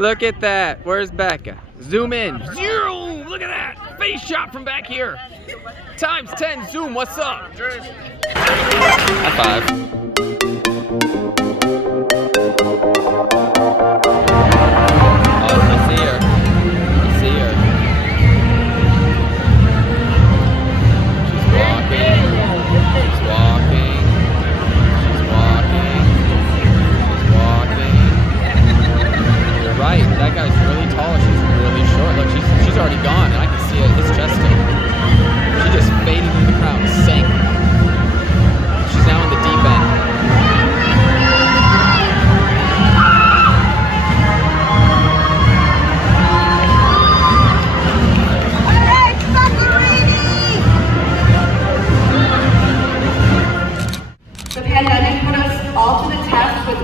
Look at that. Where's Becca? Zoom in. Zoom! Look at that. Face shot from back here. Times 10 zoom. What's up? High five.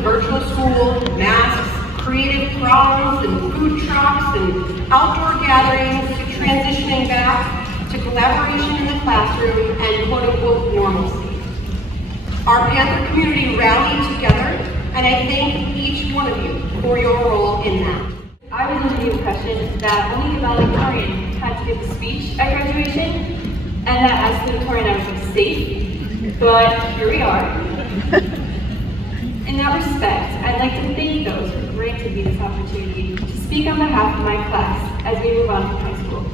Virtual school, masks, creative proms and food trucks and outdoor gatherings to transitioning back to collaboration in the classroom and quote-unquote normalcy. Our Panther community rallied together, and I thank each one of you for your role in that. I was under the impression that only the valedictorian had to give a speech at graduation, and that as valedictorian I was safe, but here we are. In that respect, I'd like to thank those who granted me this opportunity to speak on behalf of my class as we move on from high school.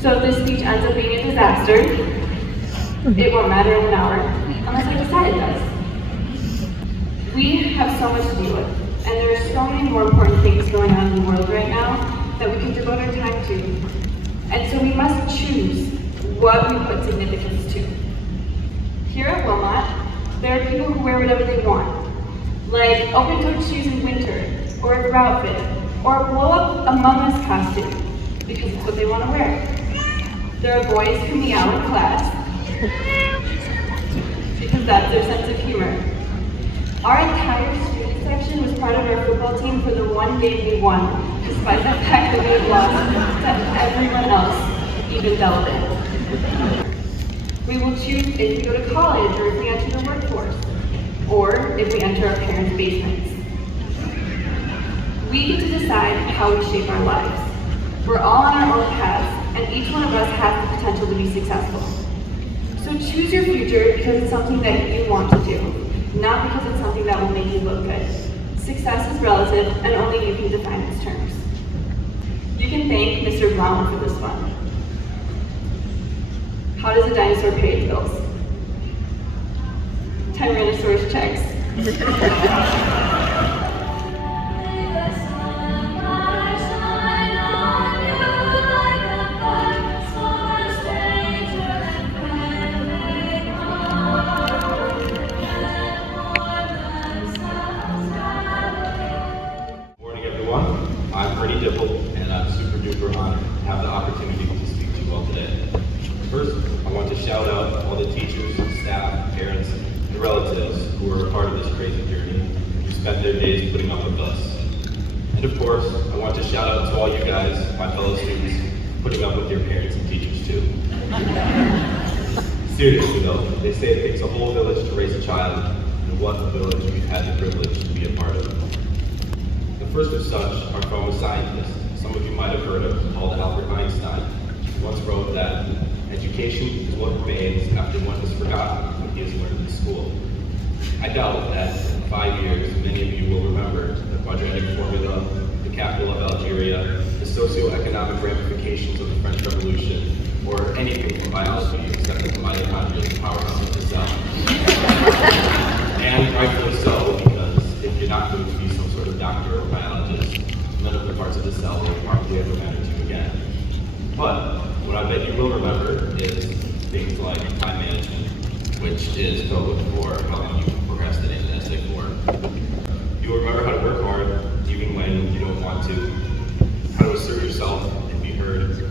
So if this speech ends up being a disaster, it won't matter in an hour, unless I decide it does. We have so much to deal with, and there are so many more important things going on in the world right now that we can devote our time to. And so we must choose what we put significance to. Here at Wilmot, there are people who wear whatever they want, like open-toed shoes in winter, or a grout outfit, or a blow-up Among Us costume, because it's what they want to wear. There are boys who meow in class, because that's their sense of humor. Our entire student section was part of our football team for the one game we won, despite the fact that we had lost to everyone else, even Delvin. We will choose if we go to college or if we enter the workforce, or if we enter our parents' basements. We get to decide how we shape our lives. We're all on our own paths, and each one of us has the potential to be successful. So choose your future because it's something that you want to do, not because it's something that will make you look good. Success is relative, and only you can define its terms. You can thank Mr. Brown for this one. How does a dinosaur pay its bills? Tyrannosaurus checks. Morning, everyone. I'm Bernie Dipple, and I'm super duper honored to have the opportunity to speak to you all today. First, I want to shout out all the teachers, staff, parents, and relatives who are a part of this crazy journey, who spent their days putting up with us. And of course, I want to shout out to all you guys, my fellow students, putting up with your parents and teachers too. Seriously though, they say it takes a whole village to raise a child, and what a village we've had the privilege to be a part of. The first of such, our famous scientist, some of you might have heard of, called Albert Einstein, once wrote that education is what remains after one has forgotten what he has learned in school. I doubt that in 5 years, many of you will remember the quadratic formula, the capital of Algeria, the socioeconomic ramifications of the French Revolution, or anything from biology except that the mitochondria is the powerhouse of the cell. And rightfully so, because if you're not going to be some sort of doctor or biologist, none of the parts of the cell will probably ever matter to you again. But what I bet you will remember is things like time management, which is code for how long you can procrastinate an essay for. You will remember how to work hard, even when you don't want to, how to assert yourself and be heard,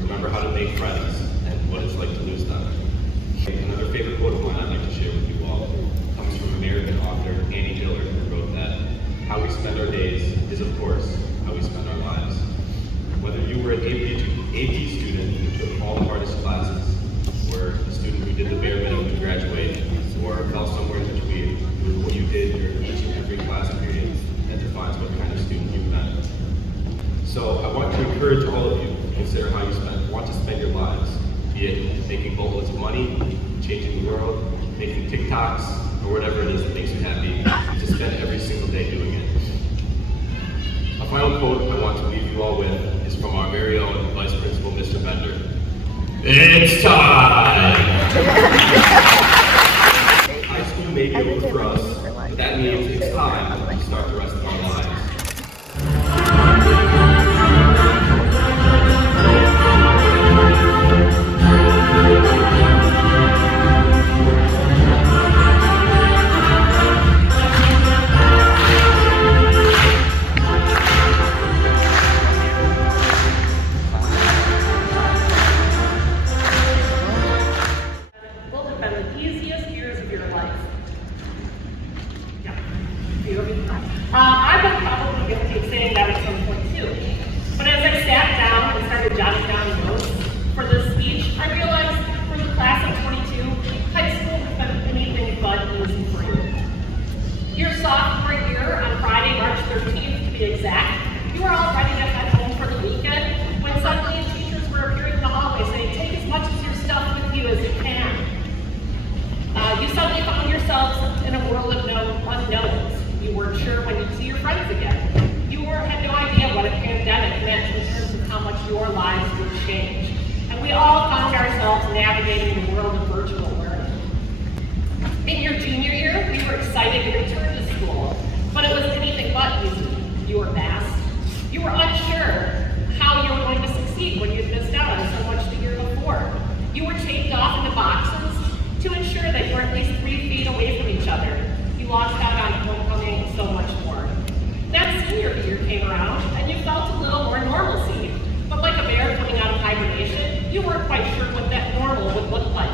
remember how to make friends and what it's like to lose them. Another favorite quote of mine I'd like to share with you all comes from American author Annie Dillard, who wrote that how we spend our days is, of course, how we spend our lives. Whether you were an AP student who took all the hardest classes, or a student who did the bare minimum to graduate, or fell somewhere in between, what you did during each and every class period that defines what kind of student you've been. to encourage all of you to consider how you want to spend your lives, be it making boatloads of money, changing the world, making TikToks, or whatever it is that makes you happy, to spend every single day doing it. A final quote I want to leave you all with is from our very own Vice Principal, Mr. Bender. It's time! High school may be over for us, but that means it's time to start the rest of our lives. I've been probably guilty of saying that at some point too. But as I sat down and started jotting down notes for this speech, I realized for the class of 22, high school has been anything but easy for you. Your sophomore year, on Friday, March 13th to be exact, you were all ready to head home for the weekend when suddenly teachers were appearing in the hallway saying, take as much of your stuff with you as you can. You suddenly found yourselves in a world of unknowns. You weren't sure when you'd see your friends again. You had no idea what a pandemic meant in terms of how much your lives would change. And we all found ourselves navigating the world of virtual learning. In your junior year, we were excited to return to school, but it was anything but easy. You were masked. You were unsure how you were going to succeed when you'd missed out on so much the year before. You were taped off into boxes to ensure that you were at least 3 feet away from each other. You lost out on homecoming and so much more. That senior year came around, and you felt a little more normalcy. But like a bear coming out of hibernation, you weren't quite sure what that normal would look like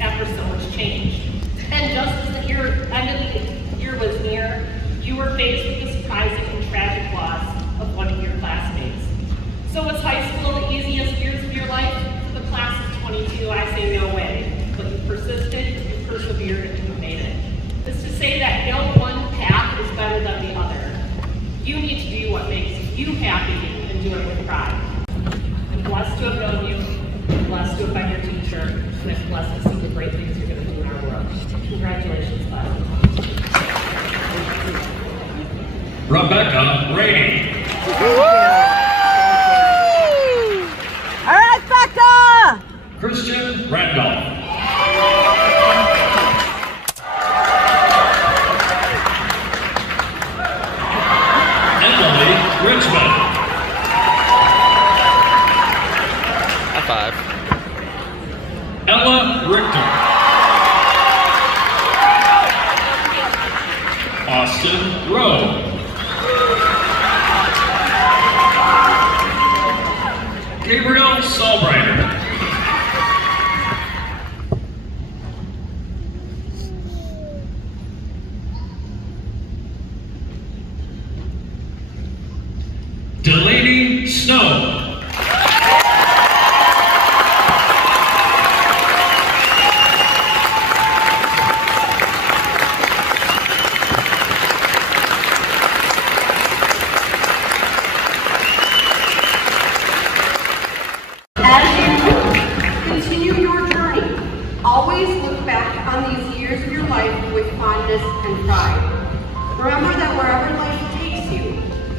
after so much change. And just as the end of the year was near, you were faced with the surprising and tragic loss of one of your classmates. So was high school the easiest years of your life? For the class of 22, I say no way. But you persisted, you persevered, and you made it. Is to say that no one path is better than the other. You need to do what makes you happy and do it with pride. I'm blessed to have known you, I'm blessed to have been your teacher, and I'm blessed to see the great things you're going to do in our world. Congratulations, class. Rebecca Rainey. All right, Becca! Christian Randolph. Richmond. High five. Ella Richter. Austin Rowe. Gabriel Sahlbreiner. Delaney Snow. As you continue your journey, always look back on these years of your life with fondness and pride. Remember that wherever life takes you,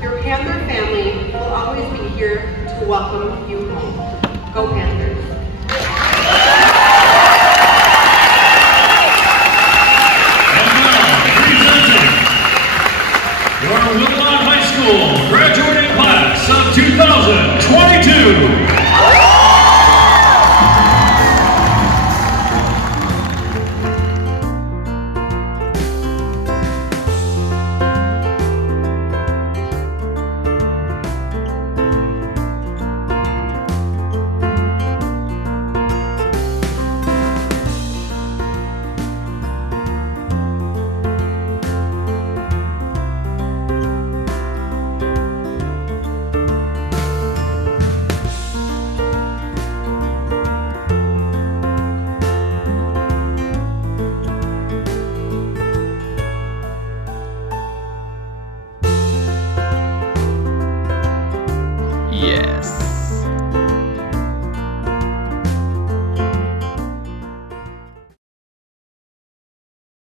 your Panther family will always be here to welcome you home. Go Panthers! And now, presenting your Wilmot High School graduating class of 2022. Yes.